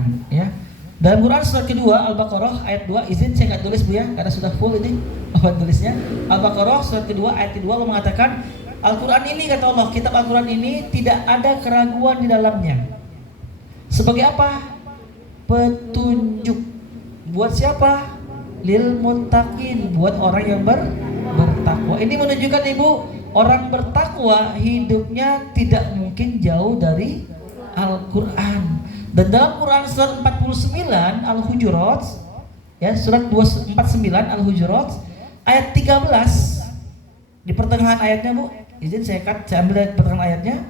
Al-Quran, ya. Dalam Quran surat kedua Al-Baqarah ayat 2, izin saya nggak tulis Bu ya, karena sudah full ini apa tulisnya. Al-Baqarah surat kedua ayat kedua Allah mengatakan, Al-Quran ini kata Allah, kitab Al-Quran ini tidak ada keraguan di dalamnya. Sebagai apa? Petunjuk. Buat siapa? Lil muttaqin, buat orang yang bertakwa. Ini menunjukkan Ibu, orang bertakwa hidupnya tidak mungkin jauh dari Al-Quran. Dan dalam Quran surat 49 Al-Hujurat, ya, surat 249 Al-Hujurat ayat 13, di pertengahan ayatnya Bu, izin saya ambil dari pertengahan ayatnya,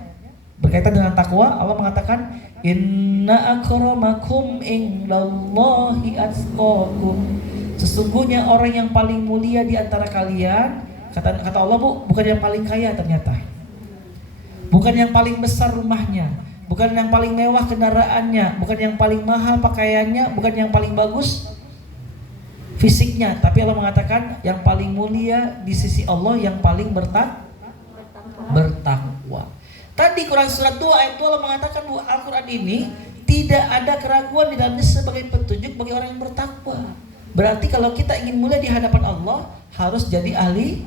berkaitan dengan takwa. Allah mengatakan, inna akramakum indallahi atqakum, sesungguhnya orang yang paling mulia di antara kalian, kata Allah Bu, bukan yang paling kaya ternyata, bukan yang paling besar rumahnya, bukan yang paling mewah kendaraannya, bukan yang paling mahal pakaiannya, bukan yang paling bagus fisiknya, tapi Allah mengatakan yang paling mulia di sisi Allah yang paling bertakwa. Tadi Quran surat 2 ayat 2 Allah mengatakan bahwa Al-Quran ini tidak ada keraguan di dalamnya sebagai petunjuk bagi orang yang bertakwa. Berarti kalau kita ingin mulia di hadapan Allah harus jadi ahli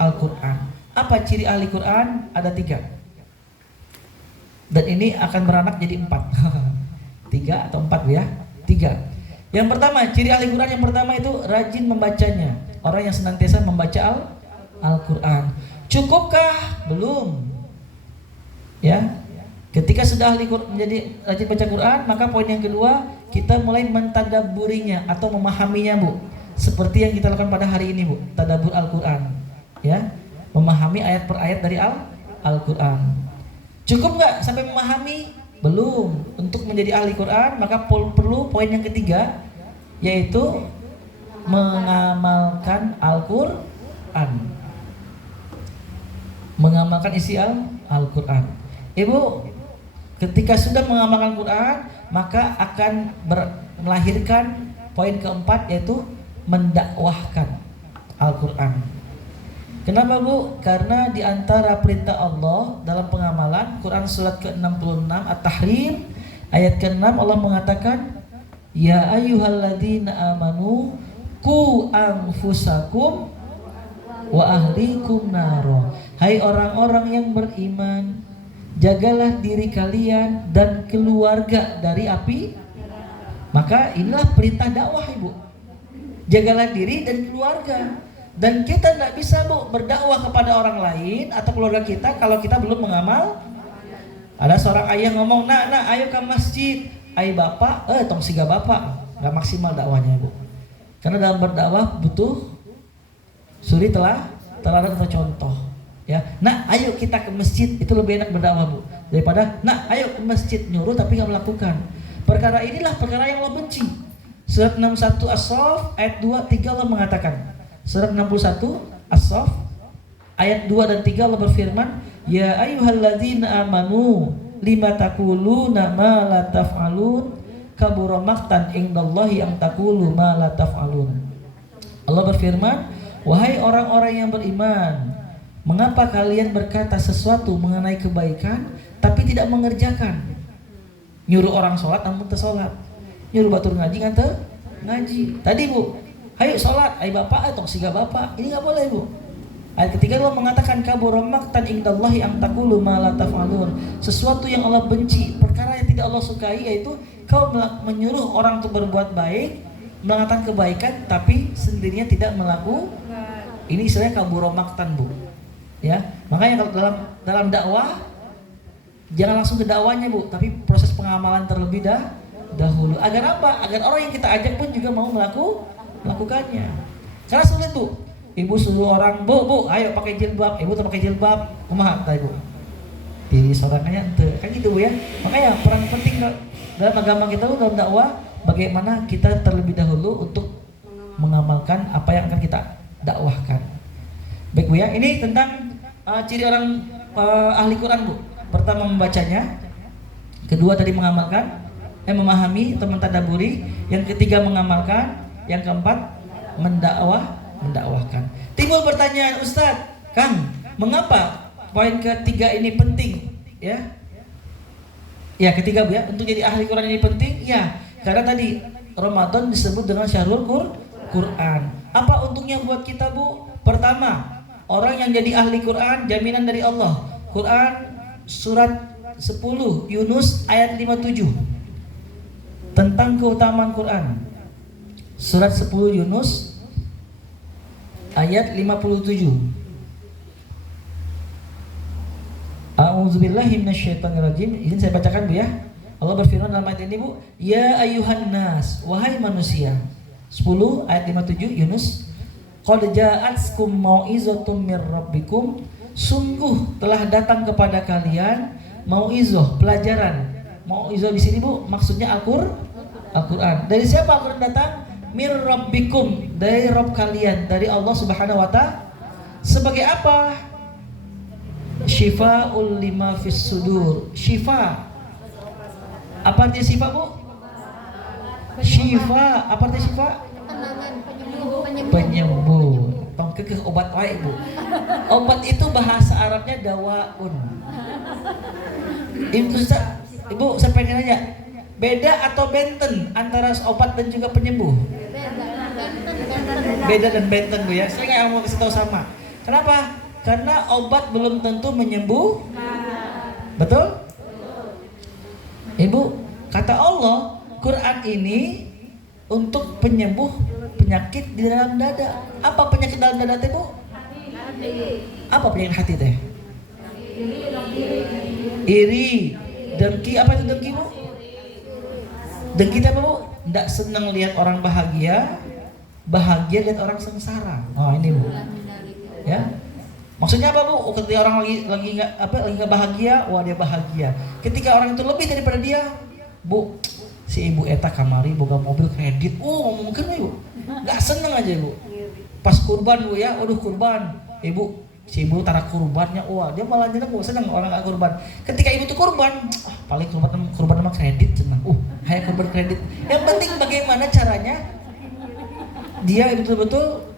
Al-Quran. Apa ciri ahli Quran? Ada 3. Dan ini akan beranak jadi 4. 3 atau 4 ya? 3. Yang pertama, ciri ahli Quran yang pertama itu rajin membacanya. Orang yang senantiasa membaca Al-Quran. Cukupkah? Belum. Ya. Ketika sudah ahli menjadi rajin baca Quran, maka poin yang kedua, kita mulai mentadabburinya atau memahaminya Bu. Seperti yang kita lakukan pada hari ini Bu, tadabbur Al-Quran. Ya. Memahami ayat per ayat dari Al-Quran. Cukup nggak sampai memahami? Belum. Untuk menjadi ahli Quran maka perlu poin yang ketiga, yaitu mengamalkan Al-Quran, mengamalkan isi Al-Quran. Ibu, ketika sudah mengamalkan Quran maka akan melahirkan poin keempat, yaitu mendakwahkan Al-Quran. Kenapa Bu? Karena di antara perintah Allah dalam pengamalan, Quran surat ke-66 At-Tahrim ayat ke-6 Allah mengatakan, ya ayyuhalladzina amanu qu anfusakum wa ahlikum naro. Hai orang-orang yang beriman, jagalah diri kalian dan keluarga dari api. Maka inilah perintah dakwah Ibu. Jagalah diri dan keluarga. Dan kita tidak bisa Bu berdakwah kepada orang lain atau keluarga kita kalau kita belum mengamal. Ada seorang ayah ngomong, nak ayo ke masjid. Ayah bapak, tong siga bapak, nggak maksimal dakwahnya Bu. Karena dalam berdakwah butuh suri teladan atau contoh. Ya, nah ayo kita ke masjid, itu lebih enak berdakwah Bu daripada nah ayo ke masjid nyuruh tapi nggak melakukan. Perkara inilah perkara yang Allah benci. Surat 61 As-Saff ayat 2, 3 Allah mengatakan. Surat 61 As-Saff ayat 2 dan 3 Allah berfirman, ya ayyuhalladzina amanu lima taquluna ma la taf'alun kabura maqtan indallahi an taqulu ma la taf'alun. Allah berfirman, wahai orang-orang yang beriman, mengapa kalian berkata sesuatu mengenai kebaikan tapi tidak mengerjakan? Nyuruh orang sholat namun teu sholat, nyuruh batur ngaji kan teu ngaji. Tadi Bu, ayo sholat, ayo bapak, tong siga bapak. Ini nggak boleh Bu. Ayat ketiga Allah mengatakan kabura maqtan indallahi an taqulu ma la taf'alun. Sesuatu yang Allah benci, perkara yang tidak Allah sukai, yaitu kau menyuruh orang untuk berbuat baik, melakukan kebaikan tapi sendirinya tidak melakukan. Ini istilahnya kabura maqtan Bu. Ya, makanya kalau dalam dakwah jangan langsung ke dakwanya Bu, tapi proses pengamalan terlebih dahulu. Agar apa? Agar orang yang kita ajak pun juga mau melakukannya. Karena sulit Bu. Ibu suruh orang, bu, ayo pakai jilbab. Ibu tuh pakai jilbab, kumaha tah Ibu? Di sorangannya ente, kan gitu Bu ya. Makanya peran penting dalam agama kita dalam dakwah, bagaimana kita terlebih dahulu untuk mengamalkan apa yang akan kita dakwahkan. Baik Bu ya, ini tentang ciri orang ahli Quran Bu. Pertama membacanya, kedua tadi mengamalkan, memahami atau mentadaburi, yang ketiga mengamalkan, yang keempat mendakwahkan. Timbul pertanyaan, Ustadz, Kang, mengapa poin ketiga ini penting? Ya, Ya, ketiga Bu ya, untuk jadi ahli Quran ini penting ya, karena tadi Ramadan disebut dengan syahrul Quran. Apa untungnya buat kita Bu? Pertama, orang yang jadi ahli Quran jaminan dari Allah. Quran surat 10 Yunus ayat 57 tentang keutamaan Quran. Surat 10 Yunus ayat 57. A'udzubillahi minasyaitonirrajim. Izin saya bacakan Bu ya. Allah berfirman dalam ayat ini Bu, ya ayyuhan nas, wahai manusia. 10 ayat 57 Yunus. Qad ja'atkum mau'izatum mir rabbikum, sungguh telah datang kepada kalian mau'izah, pelajaran. Mau'izah di sini Bu maksudnya Al-Qur'an. Dari siapa Al-Qur'an datang? Mir rabbikum, dari Rabb kalian, dari Allah Subhanahu wa taala. Sebagai apa? Syifa'ul lima fis sudur. Syifa. Apa artinya syifa Bu? Syifa. Apa artinya syifa? Penyembuh. Tong kekeh obat wae Bu. Obat itu bahasa Arabnya dawaun. Ibu saya pengen nanya, beda atau benten antara obat dan juga penyembuh? Beda dan benten Bu ya. Saya nggak mau kasih tahu sama. Kenapa? Karena obat belum tentu menyembuh. Betul? Ibu, kata Allah, Quran ini untuk penyembuh penyakit di dalam dada. Apa penyakit dalam dada teh Bu? Apa penyakit hati teh? Iri, dengki. Apa itu dengki Bu? Dengki teh apa Bu? Nggak senang lihat orang bahagia lihat orang sengsara. Oh ini Bu. Ya. Maksudnya apa Bu? Ketika orang lagi nggak bahagia, wah dia bahagia. Ketika orang itu lebih daripada dia, Bu, si ibu eta kamari boga mobil kredit. Ngomongin Bu, nggak seneng aja Bu. Pas kurban Bu ya, aduh kurban, ibu, si ibu taruh kurbannya, wah dia malah nyeneng Bu, seneng orang nggak kurban. Ketika ibu tuh kurban, paling kurban sama kredit seneng. Kayak kurban kredit. Yang penting bagaimana caranya dia betul-betul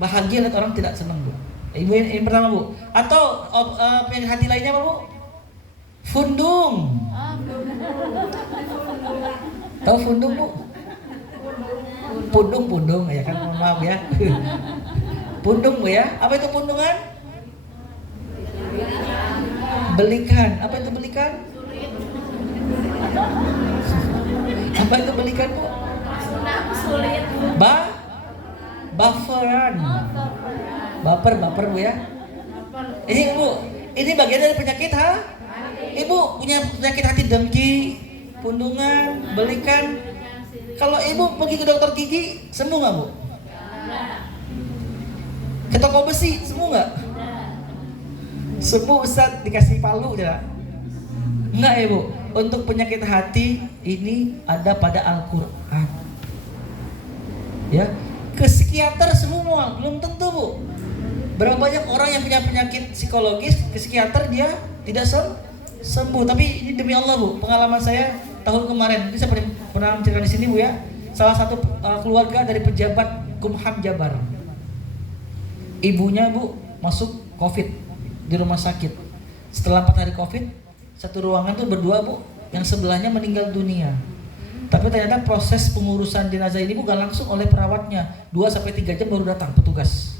bahagia lihat orang tidak seneng Bu. Ibu yang pertama Bu. Atau penyakit hati lainnya apa Bu? Fundung. Tahu fundung Bu? Pundung ya kan, maaf ya. Pundung Bu ya. Apa itu pundungan? Belikan. Apa itu belikan? Apa itu belikan Bu? Sulit. Baperan. Baper Bu ya. Ini Bu, ini bagian dari penyakit Ibu punya penyakit hati, dengki, pundungan, belikan. Kalau ibu pergi ke dokter gigi, sembuh nggak Bu? Ke toko besi, sembuh nggak? Sembuh Ustaz, dikasih palu ya? Enggak ya Bu. Untuk penyakit hati ini ada pada Al-Quran. Ya, ke psikiater semua belum tentu Bu. Berapa banyak orang yang punya penyakit psikologis ke psikiater dia tidak sembuh. Tapi ini demi Allah Bu, pengalaman saya tahun kemarin, ini saya pernah menceritakan di sini Bu ya. Salah satu keluarga dari pejabat Kumham Jabar. Ibunya Bu masuk COVID di rumah sakit. Setelah 4 hari COVID, satu ruangan tuh berdua Bu, yang sebelahnya meninggal dunia. Tapi ternyata proses pengurusan jenazah ini bukan langsung oleh perawatnya. 2-3 jam baru datang petugas.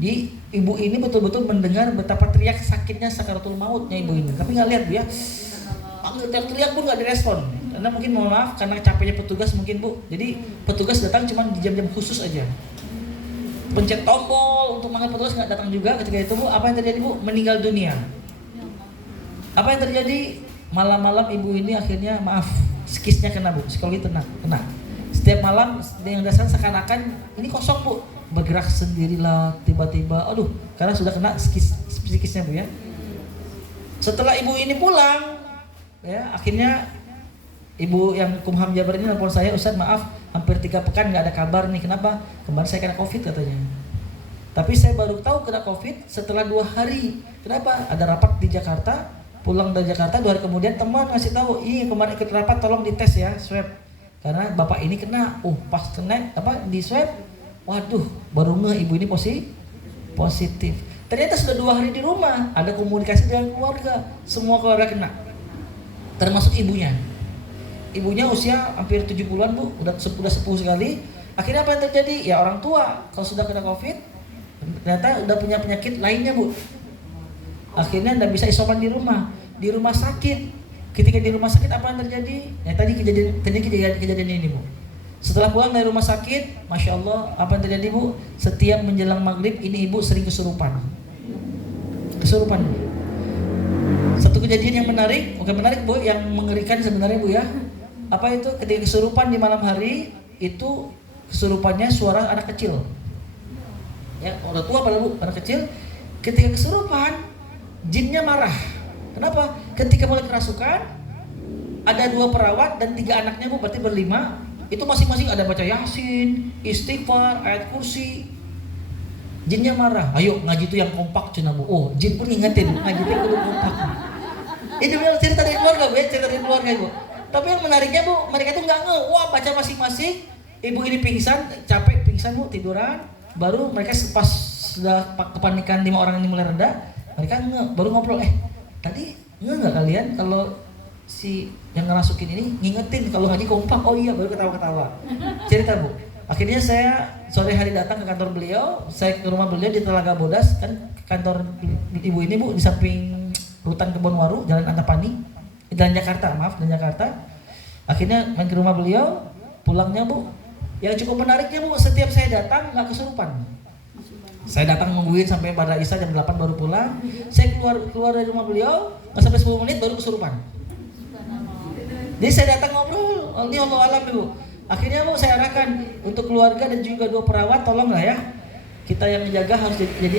Di ibu ini betul-betul mendengar betapa teriak sakitnya sakaratul mautnya ibu ini. Tapi nggak lihat Bu ya. Teriak pun nggak direspon. Karena mungkin mohon maaf karena capeknya petugas mungkin Bu. Jadi petugas datang cuma di jam-jam khusus aja. Pencet tombol untuk manggil petugas nggak datang juga ketika itu Bu. Apa yang terjadi Bu? Meninggal dunia. Apa yang terjadi? Malam-malam ibu ini akhirnya skisnya kena Bu, psikologi kena. Setiap malam yang dasar seakan-akan ini kosong Bu, bergerak sendirilah tiba-tiba, karena sudah kena psikisnya Bu ya. Setelah ibu ini pulang, ya akhirnya ibu yang Kumham Jabar ini nelfon saya, Ustaz maaf, hampir 3 pekan nggak ada kabar nih, kenapa? Kemarin saya kena COVID katanya. Tapi saya baru tahu kena COVID setelah 2 hari. Kenapa? Ada rapat di Jakarta. Pulang dari Jakarta 2 hari kemudian teman ngasih tahu, kemarin ikut rapat tolong dites ya, swab. Karena bapak ini kena, pas kena di swab, waduh, baru ibu ini positif. Ternyata sudah 2 hari di rumah, ada komunikasi dengan keluarga, semua keluarga kena. termasuk ibunya. Ibunya usia hampir 70-an Bu, udah sepuh sekali. Akhirnya apa yang terjadi? Ya orang tua kalau sudah kena COVID ternyata udah punya penyakit lainnya Bu. Akhirnya tidak bisa isoman di rumah sakit. Ketika di rumah sakit apa yang terjadi? Ya tadi kejadian ini Bu. Setelah pulang dari rumah sakit, Masya Allah, apa yang terjadi Bu? Setiap menjelang maghrib ini ibu sering kesurupan. Kesurupan Bu. Satu kejadian yang menarik, bukan menarik Bu, yang mengerikan sebenarnya Bu ya. Apa itu? Ketika kesurupan di malam hari, itu kesurupannya suara anak kecil. Ya, orang tua pada Bu, anak kecil. Ketika kesurupan, jinnya marah. Kenapa? Ketika mulai kerasukan, ada 2 perawat dan 3 anaknya Bu, berarti berlima. Itu masing-masing ada baca Yasin, istighfar, ayat kursi. Jinnya marah. Ayo ngaji itu yang kompak cina Bu. Oh, jin pun ingetin ngaji itu kudu kompak. Ini benar cerita dari keluarga Bu, cerita dari keluarga Bu. Tapi yang menariknya Bu, mereka itu nggak wah baca masing-masing. Ibu ini pingsan, capek pingsan Bu, tiduran. Baru mereka pas sudah kepanikan 5 orang ini mulai reda, mereka baru ngobrol, tadi nggak kalian kalau si yang ngerasukin ini ngingetin kalau ngaji kompak? Oh iya, baru ketawa-ketawa. Cerita Bu. Akhirnya saya sore hari datang ke kantor beliau, saya ke rumah beliau di Telaga Bodas, kan kantor ibu ini Bu di samping Rutan Kebonwaru, Jalan Antapani, Jalan Jakarta. Akhirnya main ke rumah beliau, pulangnya Bu, yang cukup menariknya Bu, setiap saya datang nggak kesurupan. Saya datang nungguin sampai pada Isya jam 8 baru pulang. Saya keluar dari rumah beliau, nggak sampai 10 menit baru kesurupan. Jadi saya datang ngobrol, ini Allah alam Bu. Akhirnya Bu saya arahkan untuk keluarga dan juga 2 perawat, tolonglah ya. Kita yang menjaga harus jadi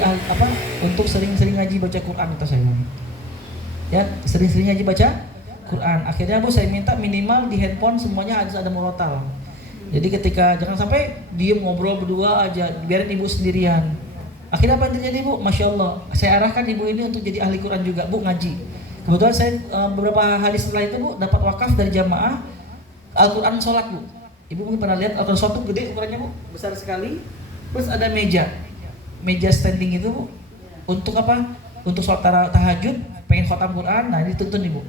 untuk sering-sering ngaji baca Quran itu saya. Ya, sering-sering ngaji baca Quran. Akhirnya Bu saya minta minimal di handphone semuanya harus ada murotal. Jadi ketika jangan sampai diem ngobrol berdua aja, biarin ibu sendirian. Akhirnya apa yang terjadi Bu? Masya Allah, saya arahkan ibu ini untuk jadi ahli Quran juga Bu, ngaji. Kebetulan saya beberapa hari setelah itu Bu dapat wakaf dari jamaah Al-Quran sholat Bu. Ibu mungkin pernah lihat Al-Quran sholat itu gede ukurannya Bu, besar sekali. Terus ada meja standing itu Bu. Untuk apa? Untuk sholat tahajud, pengen khotam Quran, nah ini tuntun Ibu.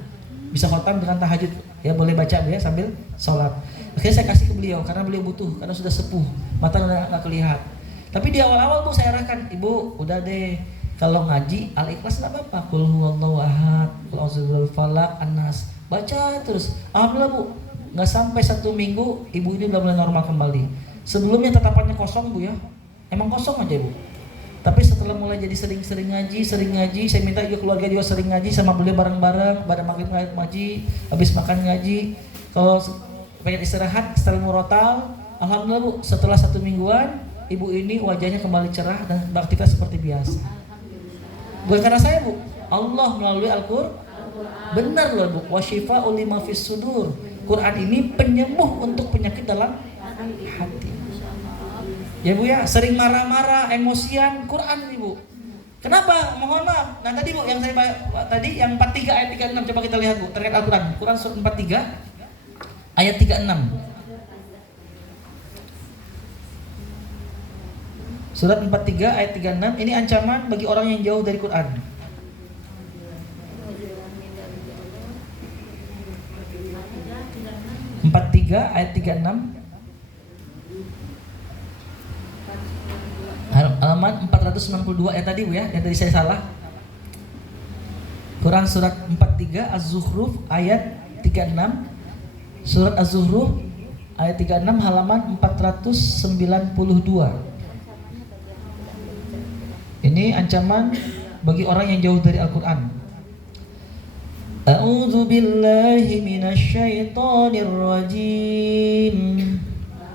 Bisa khotam dengan tahajud, ya boleh baca ya sambil sholat. Akhirnya saya kasih ke beliau karena beliau butuh, karena sudah sepuh, mata udah nggak kelihatan. Tapi di awal-awal Bu saya arahkan, Ibu udah deh kalau ngaji Al-Ikhlas nggak apa-apa, Qul huwallahu ahad, Qul a'udzu birabbil falaq, An-Nas, baca terus. Alhamdulillah Bu, nggak sampai 1 minggu ibu ini udah mulai normal kembali. Sebelumnya tatapannya kosong Bu ya, emang kosong aja Bu. Tapi setelah mulai jadi sering ngaji, saya minta juga keluarga juga sering ngaji sama beliau bareng-bareng, pada maghrib ngaji, habis makan ngaji. Kalau pengen istirahat setelah murotal, alhamdulillah Bu, setelah 1 mingguan ibu ini wajahnya kembali cerah dan beraktivitas seperti biasa. Bukan karena saya Bu, Allah melalui Al-Qur'an. Benar loh Bu, wa syifa'ul lima fis sudur. Quran ini penyembuh untuk penyakit dalam hati. Ya Bu ya, sering marah-marah, emosian, Quran nih Bu. Kenapa? Mohon maaf. Nah tadi Bu yang saya tadi yang 43 ayat 36 coba kita lihat Bu terkait Al-Quran. Quran surat 43 ayat 36. Surat 43 ayat 36 ini ancaman bagi orang yang jauh dari Quran. Ayat 36 halaman 492 ayat tadi Bu ya, yang tadi saya salah. Quran surat 43 Az-Zukhruf ayat 36. Surat Az-Zukhruf ayat 36 halaman 492. Ini ancaman bagi orang yang jauh dari Al-Quran. A'udzu billahi minasyaitonir rajim.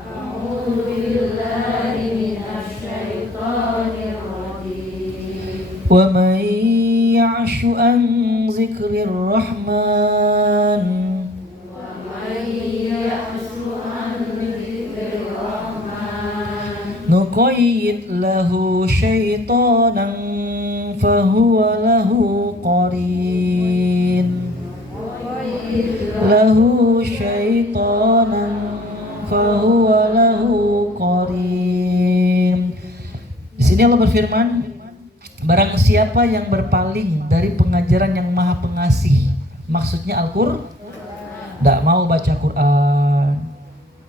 A'udzu billahi minasyaitonir rajim. Wa may ya'shu an dzikrir rahman. Wa may ya'shu an dzikrir rahman. Nuqayyid lahu syaitanan fahuwa lahu qarin. Lahu syaitanan fahuwa lahu qarin. Di sini Allah berfirman, barang siapa yang berpaling dari pengajaran yang Maha Pengasih, maksudnya Al-Qur'an, Tidak mau baca Quran,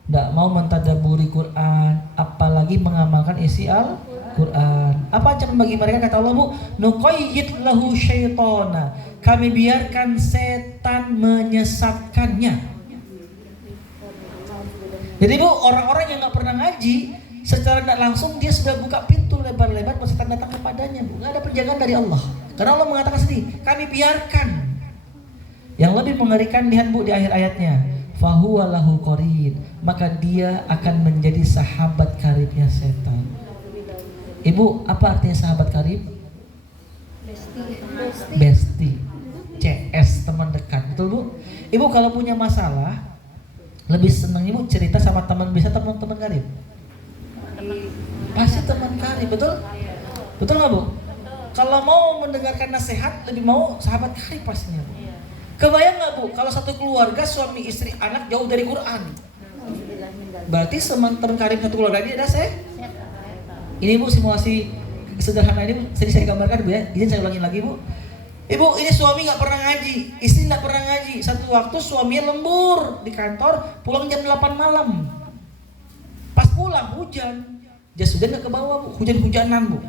tidak mau mentadaburi Quran, apalagi mengamalkan isi Al-Quran. Apa ancaman bagi mereka? Kata Allah, Bu, nuqayyid lahu syaitana, kami biarkan setan menyesatkannya. Jadi Bu, orang-orang yang gak pernah ngaji, secara tidak langsung dia sudah buka pintu lebar-lebar buat setan datang kepadanya, Bu. Gak ada penjagaan dari Allah. Karena Allah mengatakan sendiri, kami biarkan. Yang lebih mengerikan, lihat Bu di akhir ayatnya, fahuwa lahu qarin, maka dia akan menjadi sahabat karibnya setan. Ibu, apa artinya sahabat karib? Bestie. CS, teman dekat. Betul Bu? Ibu kalau punya masalah, lebih senang Ibu cerita sama teman, bisa teman-teman karib? Pasti teman karib, betul? Betul nggak Bu? Kalau mau mendengarkan nasihat, lebih mau sahabat karib pastinya. Kebayang nggak Bu, kalau satu keluarga suami istri anak jauh dari Quran, berarti teman karib satu keluarga ini ada Ini Bu simulasi sederhana ini tadi saya gambarkan Bu ya, izin saya ulangin lagi Bu. Ibu, ini suami nggak pernah ngaji, istri nggak pernah ngaji. Satu waktu suaminya lembur di kantor, pulang jam 8 malam. Pas pulang hujan, jas hujan nggak ke bawah Bu, hujan-hujanan Bu.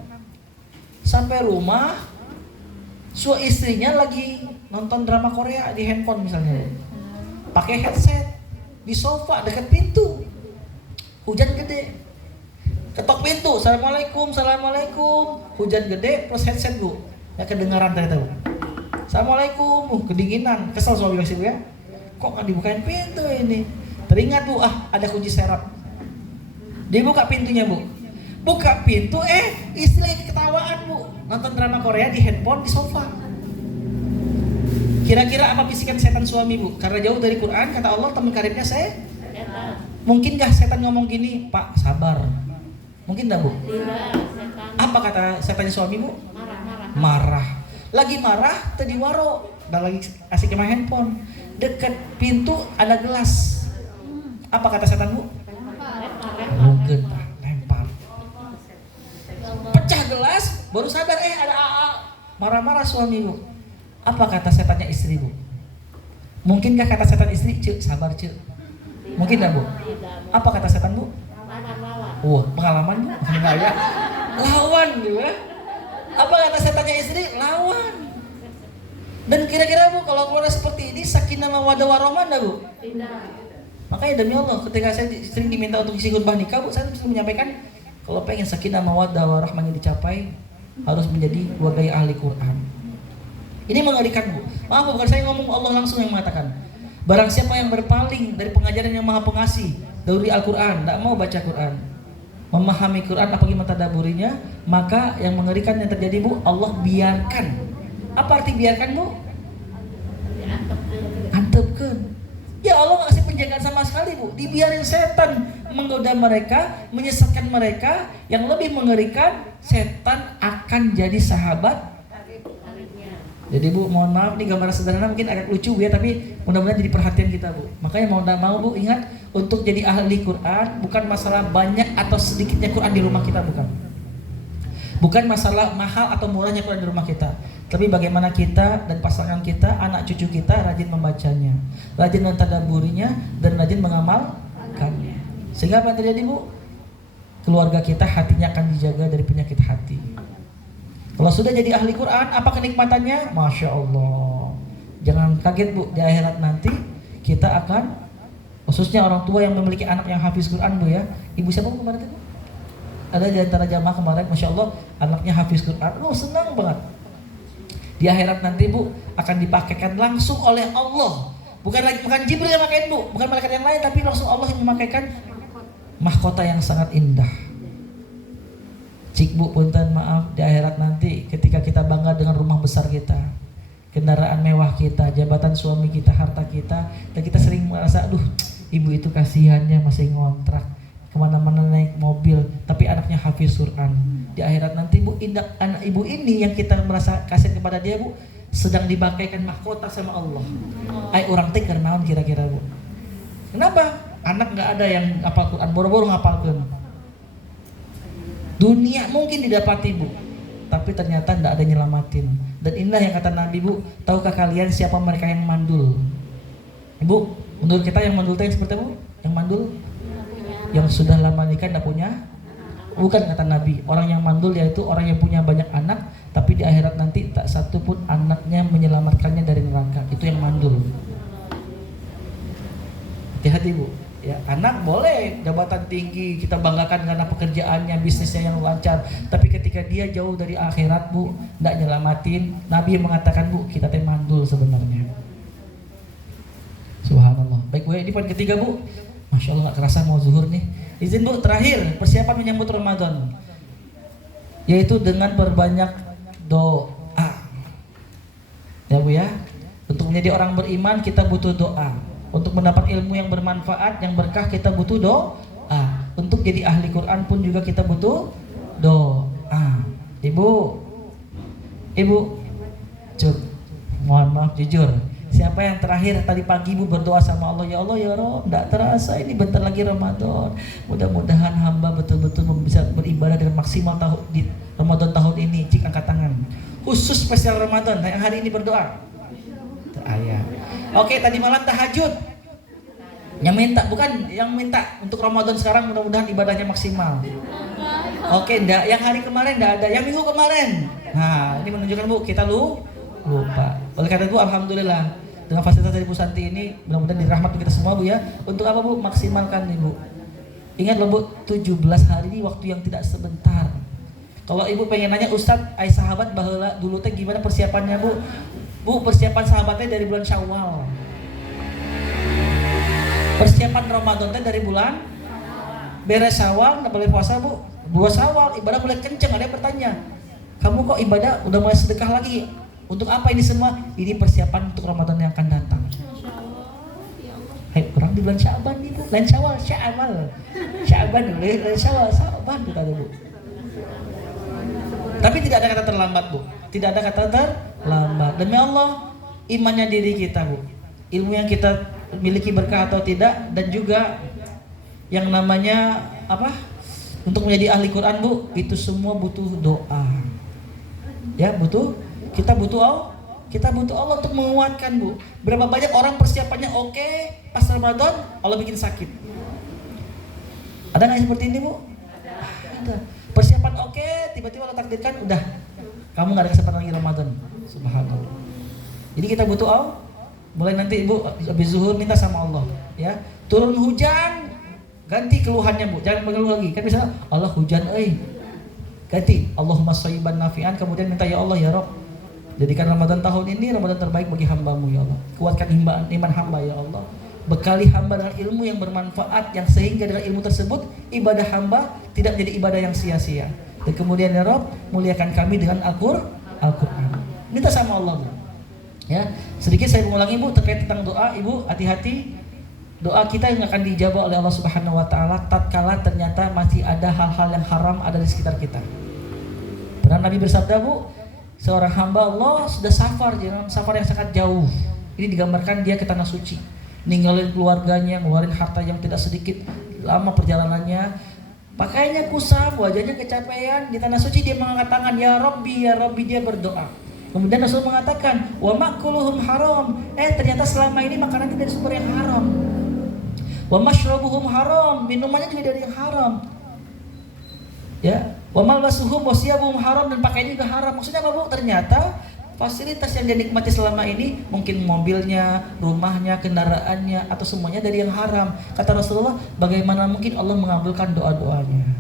Sampai rumah, istrinya lagi nonton drama Korea di handphone misalnya, pakai headset di sofa dekat pintu, hujan gede, ketok pintu, assalamualaikum, hujan gede plus headset Bu, ya kedengaran ternyata Bu, assalamualaikum, kedinginan, kesel suami pasti Bu ya, kok nggak dibukain pintu ini, teringat Bu, ada kunci serap, dibuka pintunya Bu, buka pintu, istri lagi ketawaan Bu, nonton drama Korea di handphone di sofa. Kira-kira apa bisikan setan suami Bu? Karena jauh dari Quran, kata Allah teman karibnya saya. Mungkinkah setan ngomong gini, Pak sabar? Mungkin enggak Bu? Apa kata setannya suami Bu? Marah. Lagi marah, tadi waro, dan lagi asik main handphone. Dekat pintu ada gelas. Apa kata setan Bu? Mungkin lempar. Pecah gelas, baru sadar ada AA. Marah-marah suami Bu. Apa kata setannya istri Bu? Mungkinkah kata setan istri, cek sabar cek? Mungkin enggak Bu? Apa kata setan Bu? Wah, pengalaman Bu? Enggak ya? Lawan gitu ya. Apa kata setannya istri? Lawan. Dan kira-kira Bu, kalau keluarga seperti ini sakinah mawaddah warahmah enggak Bu? Tidak. Makanya demi Allah, ketika saya sering diminta untuk isi khutbah nikah Bu, saya sering menyampaikan kalau pengen sakinah mawaddah warahmahnya dicapai, harus menjadi keluarga yang ahli Quran. Ini mengerikan Bu. Maaf Bu, bukan saya ngomong, Allah langsung yang mengatakan. Barang siapa yang berpaling dari pengajaran yang maha pengasih, dari Al-Quran, tidak mau baca Quran, memahami Quran apalagi mentadaburinya, maka yang mengerikan yang terjadi Bu, Allah biarkan. Apa arti biarkan Bu? Antepkan. Ya Allah nggak kasih penjagaan sama sekali Bu. Dibiarin setan menggoda mereka, menyesatkan mereka. Yang lebih mengerikan, setan akan jadi sahabat. Jadi Bu, mohon maaf nih gambaran sederhana mungkin agak lucu Bu ya, tapi mudah-mudahan jadi perhatian kita Bu. Makanya mau tidak mau Bu, ingat untuk jadi ahli Quran bukan masalah banyak atau sedikitnya Quran di rumah kita, bukan. Bukan masalah mahal atau murahnya Quran di rumah kita, tapi bagaimana kita dan pasangan kita, anak cucu kita rajin membacanya, rajin mentadabburinya, dan rajin mengamalkannya. Sehingga apa yang terjadi Bu? Keluarga kita hatinya akan dijaga dari penyakit hati. Kalau sudah jadi ahli Quran, apa kenikmatannya? Masya Allah. Jangan kaget Bu, di akhirat nanti kita akan, khususnya orang tua yang memiliki anak yang hafiz Quran Bu ya. Ibu siapa Bu kemarin itu? Ada di antara jamaah kemarin, Masya Allah, anaknya hafiz Quran. Oh senang banget. Di akhirat nanti Bu, akan dipakaikan langsung oleh Allah. Bukan Jibril yang memakai Bu, bukan malaikat yang lain, tapi langsung Allah yang memakaikan mahkota yang sangat indah. Cik Bu, punten maaf, di akhirat nanti ketika kita bangga dengan rumah besar kita, kendaraan mewah kita, jabatan suami kita, harta kita, dan kita sering merasa, aduh ibu itu kasihannya masih ngontrak, kemana-mana naik mobil, tapi anaknya hafiz Quran. Di akhirat nanti Bu, anak ibu ini yang kita merasa kasih kepada dia Bu, sedang dibakaikan mahkota sama Allah. Ay orang teh karena kira-kira Bu. Kenapa? Anak nggak ada yang hafal Quran, boro-boro ngapalkeun. Dunia mungkin didapati Bu, tapi ternyata tidak ada yang nyelamatin. Dan inilah yang kata Nabi Bu, tahukah kalian siapa mereka yang mandul? Ibu, Menurut kita yang mandul yang seperti apa? Yang mandul yang sudah lama nikah tidak punya. Bukan kata Nabi, orang yang mandul yaitu orang yang punya banyak anak, tapi di akhirat nanti tak satu pun anaknya menyelamatkannya dari neraka. Itu yang mandul. Hati-hati Bu. Ya, anak boleh jabatan tinggi, kita banggakan karena pekerjaannya, bisnisnya yang lancar. Tapi ketika dia jauh dari akhirat Bu, tidak nyelamatin. Nabi mengatakan Bu, kita teh mandul sebenarnya. Subhanallah. Baik Bu, ini poin ketiga Bu. Masya Allah, gak kerasa mau zuhur nih. Izin Bu, terakhir persiapan menyambut Ramadan, yaitu dengan perbanyak doa. Ya Bu ya, untuk menjadi orang beriman kita butuh doa. Untuk mendapat ilmu yang bermanfaat, yang berkah kita butuh doa. Untuk jadi ahli Quran pun juga kita butuh doa. Ibu, mohon maaf jujur. Siapa yang terakhir tadi pagi Bu berdoa sama Allah, ya Allah ya Rob, tidak terasa ini bentar lagi Ramadan. Mudah-mudahan hamba betul-betul bisa beribadah dengan maksimal di Ramadan tahun ini. Cik angkat tangan. Khusus spesial Ramadan yang hari ini berdoa. Ayah. Oke, tadi malam tahajud. Yang minta, bukan yang minta untuk Ramadan sekarang mudah-mudahan ibadahnya maksimal. Oke, enggak. Yang hari kemarin enggak ada. Yang minggu kemarin. Nah, ini menunjukkan Bu kita lupa. Oleh karena itu alhamdulillah dengan fasilitas dari Bu Santi ini mudah-mudahan dirahmati kita semua Bu ya. Untuk apa Bu? Maksimalkan nih Bu. Ingat loh Bu, 17 hari ini waktu yang tidak sebentar. Kalau Ibu pengen nanya Ustadz, sahabat baheula dulu teh gimana persiapannya Bu? Bu, persiapan sahabatnya dari bulan Syawal. Persiapan Ramadan teh dari bulan beres Syawal, enggak boleh puasa Bu. 2 Syawal ibadah mulai kenceng. Ada yang bertanya, kamu kok ibadah udah mulai sedekah lagi? Untuk apa ini semua? Ini persiapan untuk Ramadan yang akan datang. Hai, orang di bulan Sya'ban nih Bu. Lain Syawal, Sya'ban, lain Sya'ban kita Bu. Tapi tidak ada kata terlambat Bu. Tidak ada kata terlambat. Demi Allah, imannya diri kita Bu. Ilmu yang kita miliki berkah atau tidak, dan juga yang namanya apa? Untuk menjadi ahli Quran Bu, itu semua butuh doa. Ya, kita butuh Allah untuk menguatkan Bu. Berapa banyak orang persiapannya oke, pas Ramadan Allah bikin sakit. Ada nggak seperti ini Bu? Ada. Persiapan oke, tiba-tiba Allah takdirkan udah kamu nggak ada kesempatan lagi Ramadan. Subhanallah. Jadi kita butuh Allah. Mulai nanti Ibu habis zuhur minta sama Allah, ya. Turun hujan, ganti keluhannya Bu. Jangan mengeluh lagi. Kan misalnya Allah hujan, ganti Allahumma shayyiban nafi'an, kemudian minta ya Allah ya Rabb, jadikan Ramadan tahun ini Ramadan terbaik bagi hamba-Mu ya Allah. Kuatkan iman hamba ya Allah. Bekali hamba dengan ilmu yang bermanfaat, yang sehingga dengan ilmu tersebut ibadah hamba tidak menjadi ibadah yang sia-sia. Dan kemudian ya Rabb, muliakan kami dengan Al-Quran. Minta sama Allah Bu. Ya, sedikit saya mengulangi Bu terkait tentang doa. Ibu hati-hati, doa kita yang akan dijawab oleh Allah Subhanahu wa taala tatkala ternyata masih ada hal-hal yang haram ada di sekitar kita. Pernah Nabi bersabda Bu, seorang hamba Allah sudah safar yang sangat jauh. Ini digambarkan dia ke tanah suci, ninggalin keluarganya, ngeluarin harta yang tidak sedikit, lama perjalanannya, pakaiannya kusam, wajahnya kecapean. Di tanah suci dia mengangkat tangan, ya Rabbi, dia berdoa. Kemudian Rasul mengatakan, wa ma'kuluhum haram. Ternyata selama ini makanannya dari sumber yang haram. Wa mashrabuhum haram, minumannya juga dari yang haram. Ya, wa malbasuhum wasiyabum haram, dan pakaiannya juga haram. Maksudnya apa Bu? Ternyata fasilitas yang dinikmati selama ini, mungkin mobilnya, rumahnya, kendaraannya, atau semuanya dari yang haram. Kata Rasulullah, bagaimana mungkin Allah mengabulkan doa-doanya?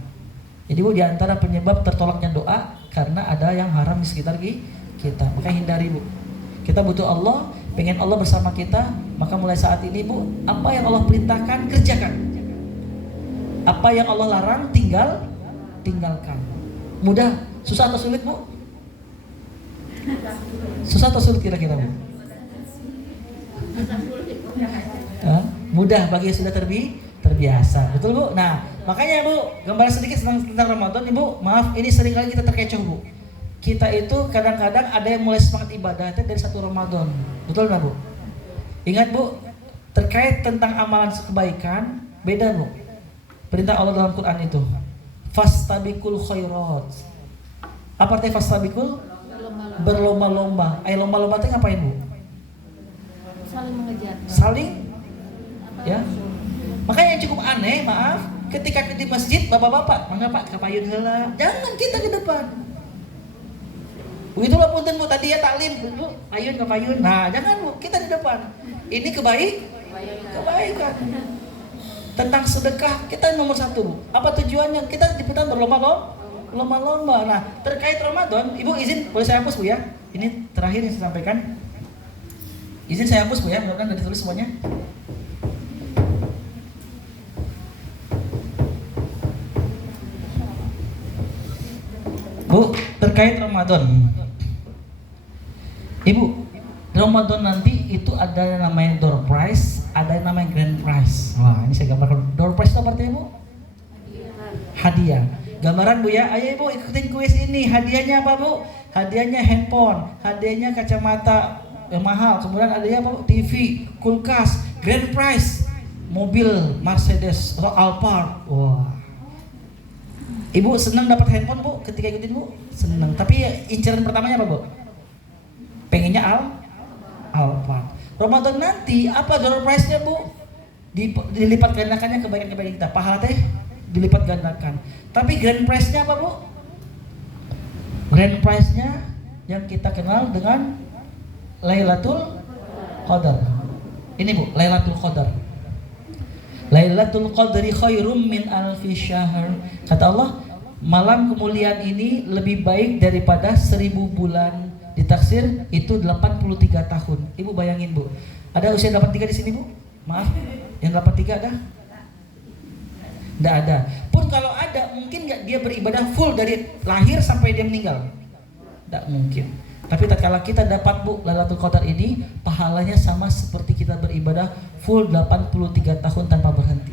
Jadi Bu, diantara penyebab tertolaknya doa karena ada yang haram di sekitar kita. Maka hindari Bu. Kita butuh Allah, pengen Allah bersama kita, maka mulai saat ini Bu, apa yang Allah perintahkan kerjakan. Apa yang Allah larang tinggalkan. Mudah, susah atau sulit Bu? Susah atau sulit kira-kira Bu? Mudah bagi yang sudah terbiasa. Betul Bu? Nah, makanya Bu, gambaran sedikit tentang Ramadan Ibu. Maaf, ini seringkali kita terkecoh Bu. Kita itu kadang-kadang ada yang mulai semangat ibadahnya dari 1 Ramadan. Betul nggak Bu? Ingat Bu, terkait tentang amalan kebaikan, beda Bu. Perintah Allah dalam Quran itu, fastabiqul khairat. Apa artinya fastabiqul? Berlomba-lomba. Lomba-lomba itu ngapain Bu? Saling mengejar. Saling Ya. Makanya yang cukup aneh, maaf, ketika di masjid bapak-bapak, mangga Pak kapayun heula. Jangan kita ke depan. Begitulah punten Bu tadi ya taklim, Bu, ayun kapayun. Nah, jangan Bu, kita di depan. Ini kebaikan. Tentang sedekah kita nomor 1 Bu. Apa tujuannya? Kita diputar berlomba-lomba. Nah, terkait Ramadan, Ibu izin boleh saya hapus Bu ya? Ini terakhir yang saya sampaikan. Izin saya hapus Bu ya, mudah-mudahan sudah ditulis semuanya. Bu, terkait Ramadan. Ibu, Ramadan nanti itu ada yang namanya door prize, ada yang namanya grand prize. Wah, ini saya gambarkan. Door prize itu apa artinya, Bu? Hadiah. Gambaran Bu ya, ayo Ibu ikutin kuis ini. Hadiahnya apa Bu? Hadiahnya handphone, hadiahnya kacamata yang mahal, kemudian hadiahnya apa Bu? TV, kulkas, grand prize, mobil Mercedes atau Alphard. Wah. Ibu senang dapat handphone Bu ketika ikutin Bu? Senang. Tapi incaran pertamanya apa Bu? Pengennya Alphard. Ramadan nanti apa door prize-nya Bu? Dilipat gandakannya kebaikan-kebaikan kita. Pahala teh dilipat gandakan. Tapi grand prize-nya apa Bu? Grand prize-nya yang kita kenal dengan Lailatul Qadar. Ini Bu, Lailatul Qadar. Lailatul Qadri khairum min alfi syahr. Kata Allah, malam kemuliaan ini lebih baik daripada 1000 bulan. Ditaksir itu 83 tahun. Ibu bayangin Bu, ada usia 83 di sini Bu? Maaf, yang 83 ada? Tidak ada. Pun kalau ada, mungkin nggak dia beribadah full dari lahir sampai dia meninggal? Tidak mungkin. Tapi tatkala kita dapat Bu Lailatul Qadar ini, pahalanya sama seperti kita beribadah full 83 tahun tanpa berhenti.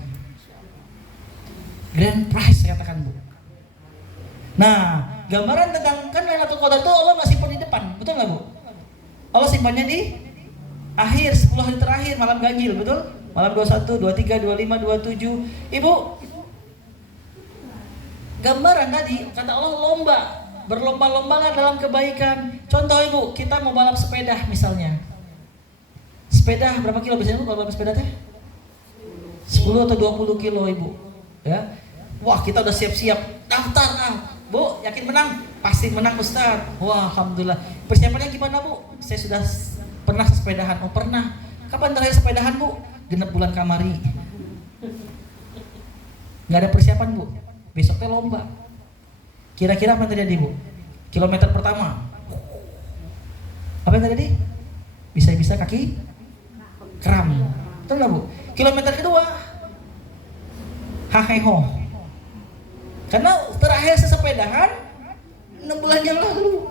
Grand prize saya katakan Bu. Nah, gambaran tentang kan Lailatul Qadar itu Allah nggak simpan di depan, betul nggak Bu? Allah simpannya di akhir 10 hari terakhir malam ganjil, betul? Malam 21, 23, 25, 27. Ibu, gambaran tadi kata Allah lomba. Berlomba-lombalah dalam kebaikan. Contoh Ibu, kita mau balap sepeda misalnya. Sepeda berapa kilo biasanya Bu kalau balap sepeda teh? 10 atau 20 kilo Ibu. Ya. Wah, kita udah siap-siap daftar Bu, yakin menang? Pasti menang Ustaz. Wah, alhamdulillah. Persiapannya gimana Bu? Saya sudah pernah sepedahan. Oh, pernah. Kapan terakhir sepedahan Bu? Genep bulan kamari. Nggak ada persiapan Bu. Besoknya lomba. Kira-kira apa yang terjadi Bu? Kilometer pertama, apa yang terjadi? Bisa-bisa kaki kram. Betul nggak Bu? Kilometer kedua, haheho. Karena terakhir sesepedahan 6 bulan yang lalu.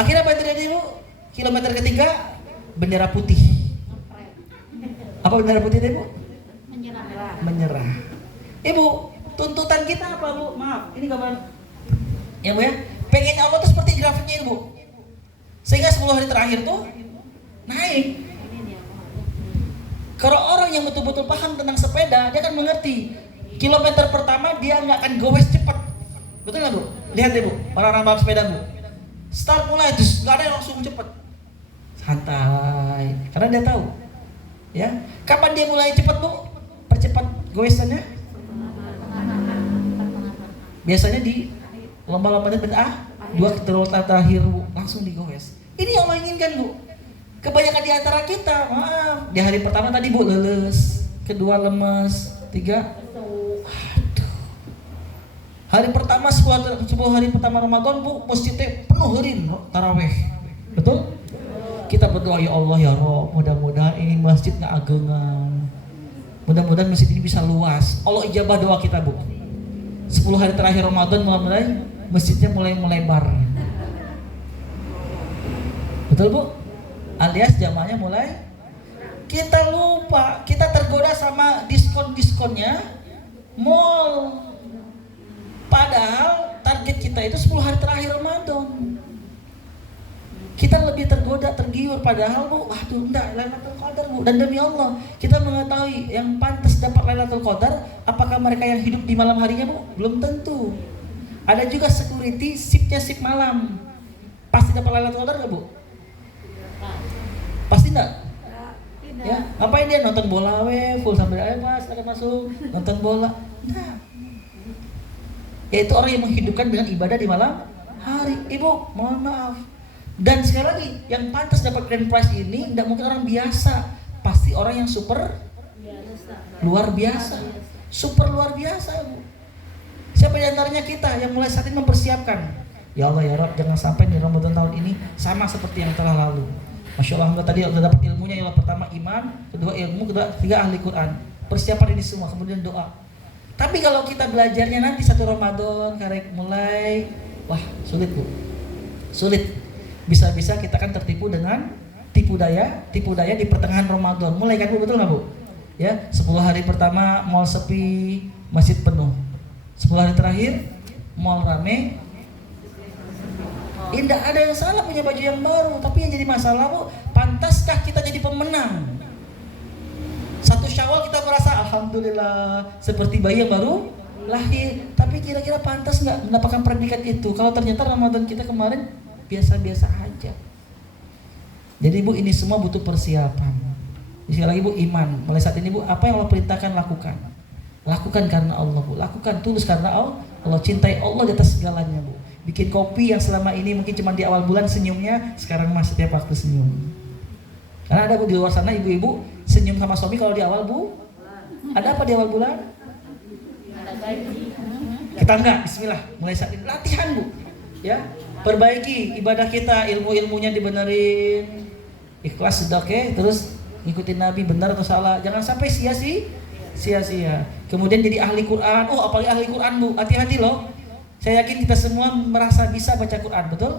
Akhirnya apa yang terjadi Bu? Kilometer ketiga, bendera putih. Apa bendera putih itu Bu? Menyerah. Ibu, tuntutan kita apa Bu? Maaf, ini gambar. Ya Bu ya, pengen Allah tuh seperti grafiknya Bu, sehingga 10 hari terakhir tuh naik. Kalau orang yang betul-betul paham tentang sepeda, dia akan mengerti kilometer pertama dia nggak akan gowes cepat, betul nggak Bu? Lihat deh Bu, orang-orang balap sepeda Bu, start mulai terus nggak ada yang langsung cepat, santai, karena dia tahu, ya kapan dia mulai cepat Bu, percepat gowesannya, biasanya di lomba-lomba bid'ah 2 kilometer terakhir Bu, langsung digowes. Ini yang Allah inginkan Bu. Kebanyakan di antara kita, maaf, di hari pertama tadi Bu leles, kedua lemes, 3 aduh. Hari pertama 10 hari pertama Ramadan Bu, masjidnya penuh heureun tarawih. Betul? Kita berdoa, ya Allah ya Rob, mudah-mudahan ini masjid nggak agengan. Mudah-mudahan masjid ini bisa luas. Allah ijabah doa kita Bu. 10 hari terakhir Ramadan mulai masjidnya mulai melebar. Betul Bu? Alias jamaahnya mulai. Kita lupa, kita tergoda sama diskon-diskonnya mall. Padahal target kita itu 10 hari terakhir Ramadan. Kita lebih tergoda, tergiur, padahal Bu, waduh enggak, Lailatul Qadar Bu. Dan demi Allah, kita mengetahui yang pantas dapat Lailatul Qadar, apakah mereka yang hidup di malam harinya Bu? Belum tentu. Ada juga security, shiftnya shift malam. Pasti dapat Lailatul Qadar enggak Bu? Pasti enggak? Ya, ngapain dia nonton bola full sampai ayo Mas, akan masuk nonton bola. Nah, yaitu orang yang menghidupkan dengan ibadah di malam hari. Ibu, mohon maaf. Dan sekali lagi, yang pantas dapat grand prize ini tidak mungkin orang biasa, pasti orang yang super luar biasa, super luar biasa, Ibu. Siapa di antaranya kita yang mulai saat ini mempersiapkan? Ya Allah ya Rabb, jangan sampai di Ramadan tahun ini sama seperti yang telah lalu. Masya Allah, tadi sudah dapat ilmunya. Yang pertama iman, kedua ilmu, ketiga ahli Quran. Persiapan ini semua, kemudian doa. Tapi kalau kita belajarnya nanti satu Ramadan karek mulai, wah sulit Bu, sulit. Bisa-bisa kita kan tertipu dengan tipu daya di pertengahan Ramadan. Mulai kan Bu, betul nggak Bu? Ya, 10 hari pertama mall sepi, masjid penuh. 10 hari terakhir mall rame. Tidak ada yang salah punya baju yang baru, tapi yang jadi masalah Bu, pantaskah kita jadi pemenang? 1 Syawal kita merasa alhamdulillah seperti bayi yang baru lahir, tapi kira-kira pantas nggak mendapatkan predikat itu? Kalau ternyata Ramadan kita kemarin biasa-biasa aja. Jadi Bu, ini semua butuh persiapan. Sekali lagi Bu, iman. Mulai saat ini Bu, apa yang Allah perintahkan lakukan. Lakukan karena Allah Bu, lakukan tulus karena Allah. Allah cintai Allah di atas segalanya Bu. Bikin kopi yang selama ini mungkin cuma di awal bulan senyumnya, sekarang masih setiap waktu senyum. Karena ada Bu di luar sana ibu-ibu senyum sama suami kalau di awal Bu. Ada apa di awal bulan? Kita enggak, bismillah. Mulai saat ini latihan Bu. Ya, perbaiki ibadah kita, ilmu-ilmunya dibenerin. Ikhlas sudah oke, terus ngikutin Nabi benar atau salah. Jangan sampai sia-sia. Kemudian jadi ahli Quran. Oh, apalagi ahli Quran Bu, hati-hati loh. Saya yakin kita semua merasa bisa baca Quran, betul?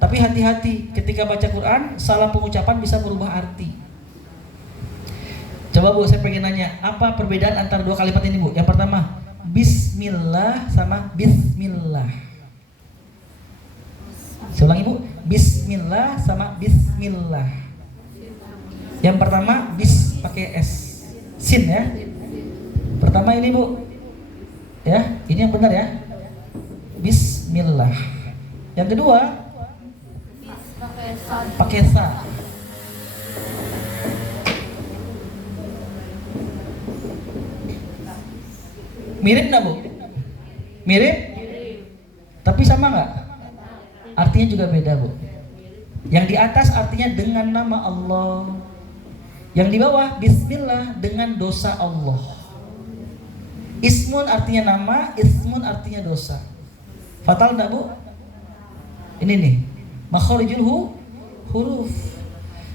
Tapi hati-hati, ketika baca Quran, salah pengucapan bisa berubah arti. Coba Bu, saya pengen nanya, apa perbedaan antara dua kalimat ini Bu? Yang pertama, Bismillah sama Bismillah. Saya ulangi Bu, Bismillah sama Bismillah. Yang pertama, bis pakai S, sin ya. Pertama ini Bu, ya, ini yang benar ya. Bismillah. Yang kedua pakai sa. Mirip nggak Bu? Mirip? Tapi sama nggak? Artinya juga beda Bu. Yang di atas artinya dengan nama Allah. Yang di bawah Bismillah dengan dosa Allah. Ismun artinya nama, ismun artinya dosa. Fatal enggak Bu? Ini nih, makharijul huruf.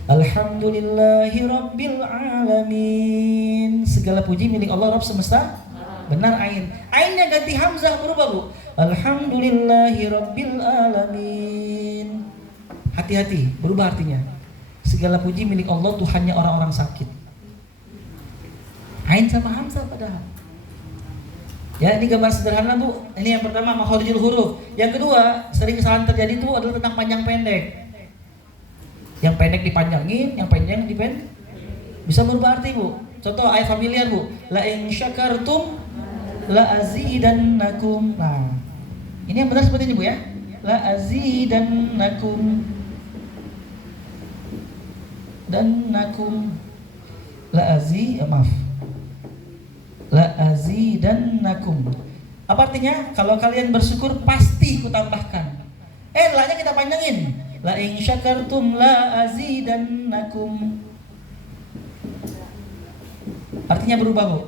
Alhamdulillahi rabbil alamin. Segala puji milik Allah Rabb semesta. Benar ain. Ainnya ganti hamzah berubah Bu. Alhamdulillahi rabbil alamin. Hati-hati, berubah artinya. Segala puji milik Allah, Tuhannya orang-orang sakit. Ain sama hamzah padahal. Ya, ini gambar sederhana Bu. Ini yang pertama makharijul huruf. Yang kedua, sering kesalahan terjadi itu adalah tentang panjang pendek. Yang pendek dipanjangin, yang panjang dipendek. Bisa berubah arti Bu. Contoh ayat familiar Bu. La in syakartum la azidannakum. Nah, ini yang benar seperti ini Bu ya. La azidannakum. Dan nakum. La azidannakum. Apa artinya? Kalau kalian bersyukur pasti kutambahkan. La-nya kita panjangin. La in syakartum la azidannakum. Artinya berubah Bu.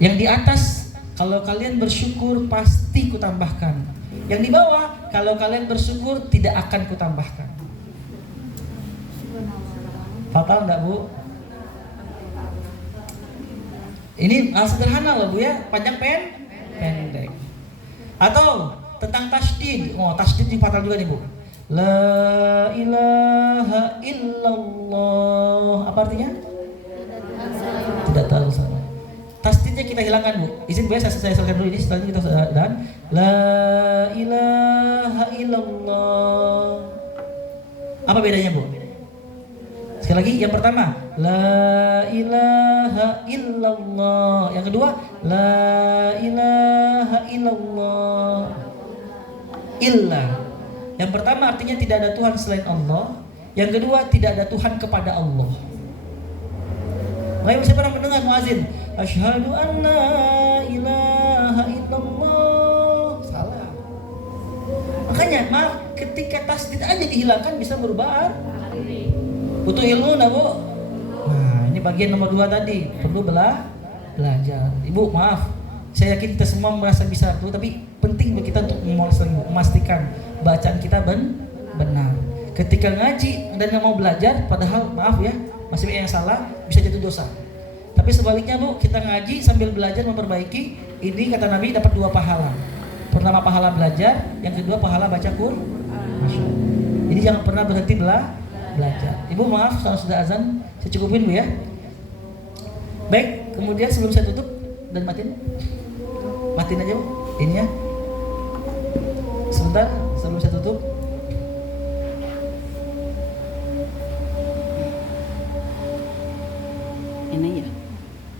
Yang di atas, kalau kalian bersyukur pasti kutambahkan. Yang di bawah, kalau kalian bersyukur tidak akan kutambahkan. Fatal enggak Bu? Ini sederhana loh Bu ya, panjang pendek. Atau tentang tasydid. Oh, tasydid juga fatal juga nih Bu. La ilaha illallah. Apa artinya? Tidak tahu sama. Tasydidnya kita hilangkan Bu. Izin Bu ya, saya selesaikan dulu ini, setelah ini kita dan la ilaha illallah. Apa bedanya Bu? Sekali lagi, yang pertama la ilaha illallah. Yang kedua la ilaha illallah. Illa. Yang pertama artinya tidak ada Tuhan selain Allah. Yang kedua tidak ada Tuhan kepada Allah. Makanya saya pernah mendengar muazin, asyhadu anna ilaha illallah. Salah. Makanya maaf, ketika tasdid aja dihilangkan bisa berubah. Butuh ilmu nah Bu. Nah ini bagian nomor 2 tadi, perlu belajar. Ibu maaf, saya yakin kita semua merasa bisa tuh, tapi penting bagi kita untuk memastikan bacaan kita benar. Ketika ngaji dan nggak mau belajar, padahal maaf ya, masih banyak yang salah, bisa jatuh dosa. Tapi sebaliknya Bu, kita ngaji sambil belajar memperbaiki, ini kata Nabi dapat 2 pahala. Pertama pahala belajar, yang kedua pahala baca Quran. Jadi jangan pernah berhenti belajar. Ibu maaf, sudah azan, saya cukupin Bu ya. Baik, kemudian sebelum saya tutup dan matiin aja Bu, ini ya. Sebentar sebelum saya tutup.